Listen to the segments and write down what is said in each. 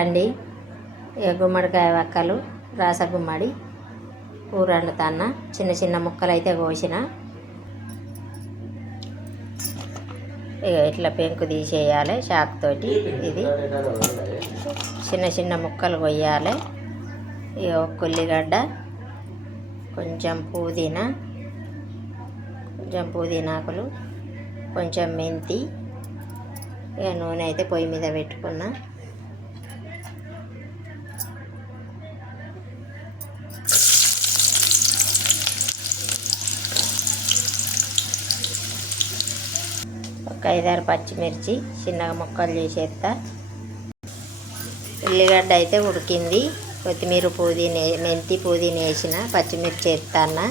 అండి గుమ్మడికాయ వక్కలు రాస గుమ్మడి కూర వండుతాన్న. చిన్న చిన్న ముక్కలు అయితే కోసిన. ఇట్లా పెంకు తీసేయాలి చాకు తోటి. ఇది చిన్న చిన్న ముక్కలు కొయ్యాలి. ఒక ఉల్లిగడ్డ, కొంచెం పుదీనాకులు, కొంచెం మెంతి. నూనె అయితే పొయ్యి మీద పెట్టుకున్నా. ఒక 5-6 పచ్చిమిర్చి చిన్నగా ముక్కలు చేసేస్తా. ఉల్లిగడ్డ అయితే ఉడికింది. కొత్తిమీర, మెంతి, పుదీనా వేసిన. పచ్చిమిర్చి వేస్తాను.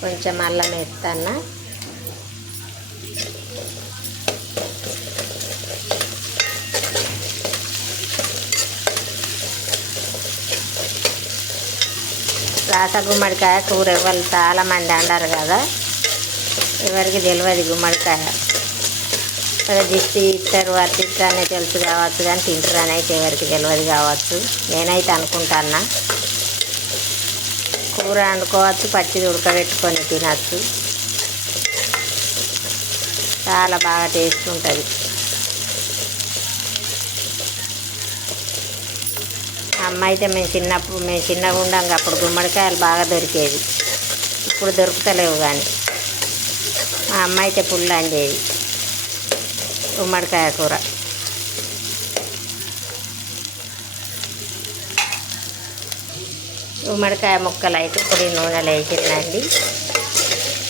కొంచెం అల్లం వేస్తాను. రాస గుమ్మడికాయ కూర ఎవరు చాలామంది అంటారు కదా, ఎవరికి తెలియదు గుమ్మడికాయ. దిష్టి ఇస్తారు, అది ఇస్తారనే తెలుసు కావచ్చు, కానీ తింటారని అయితే ఎవరికి తెలియదు కావచ్చు. నేనైతే అనుకుంటాన్నా. కూర వండుకోవచ్చు, పచ్చిది ఉడకబెట్టుకొని తినచ్చు. చాలా బాగా టేస్ట్ ఉంటుంది. అమ్మ అయితే మేము చిన్నగా ఉండంగా అప్పుడు గుమ్మడికాయలు బాగా దొరికేవి. ఇప్పుడు దొరుకుతలేవు. కానీ మా అమ్మ అయితే పుల్ల అండేది గుమ్మడికాయ కూర. గుమ్మడికాయ ముక్కలు అయితే ఇప్పుడు నూనెలో వేసిందండి.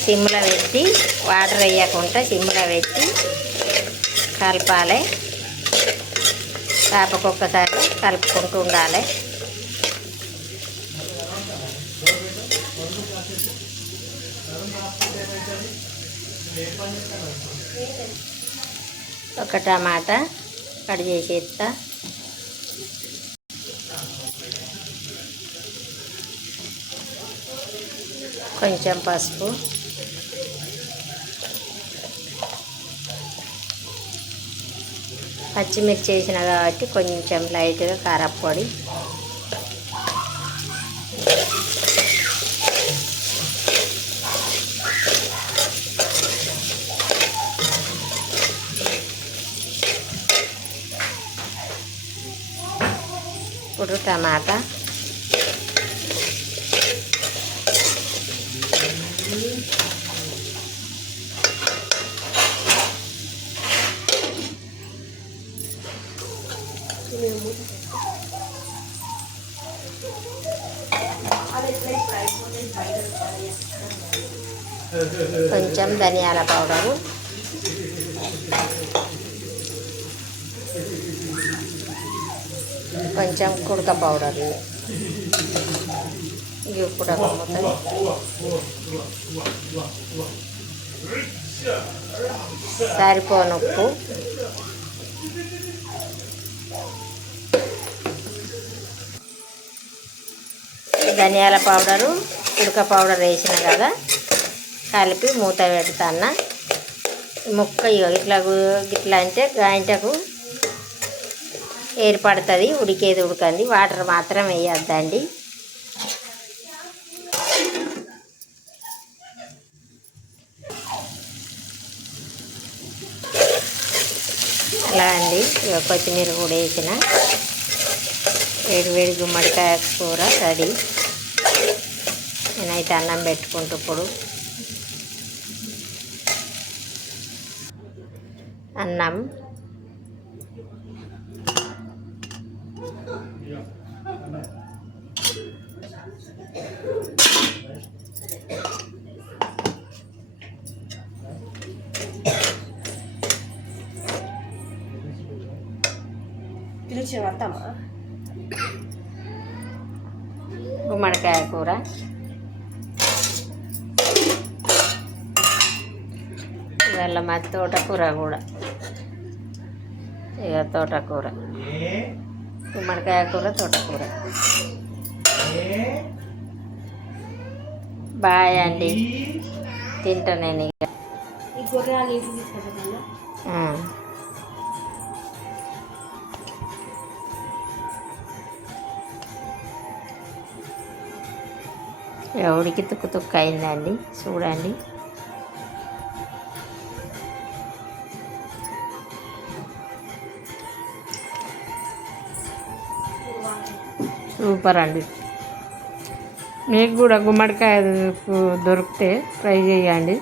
సిమ్లో పెట్టి, వాటర్ వేయకుండా సిమ్లో పెట్టి కలపాలి. కాపకొక్కసారి కలుపుకుంటూ ఉండాలి. ఒక టమాటా కట్ చేసేస్తా. కొంచెం పసుపు, పచ్చిమిర్చి వేసిన కాబట్టి కొంచెం లైట్గా కారపొడి, ఇప్పుడు టమాటా, కొంచెం ధనియాల పౌడరు, కొంచెం కుడక పౌడర్. ఇవి కూడా కమ్ముతాయి. సరిపోను ఉప్పు, ధనియాల పౌడరు, కుడక పౌడర్ వేసిన కదా, కలిపి మూత పెడతాను. ముక్క ఇట్లా అంటే గంటకు ఏర్పడుతుంది. ఉడికేది ఉడకండి. వాటర్ మాత్రం వేయద్దండి. అలా అండి. కొత్తిమీర కూడా వేసిన. వేడి గుమ్మడికాయ కూర రెడీ. నేనైతే అన్నం పెట్టుకుంటూ ఇప్పుడు అన్నం, గుమ్మడికాయ కూర, ఇవాళ మా తోటకూర కూడా ఇక తోటకూర, గుమ్మడికాయ కూర, తోటకూర. బాయ్ అండి, తింటా నేను ఇక. ఉడికి తుక్కు తుక్కు అయిందండి, చూడండి. సూపర్ అండి. మీకు కూడా గుమ్మడికాయ దొరికితే ట్రై చేయండి.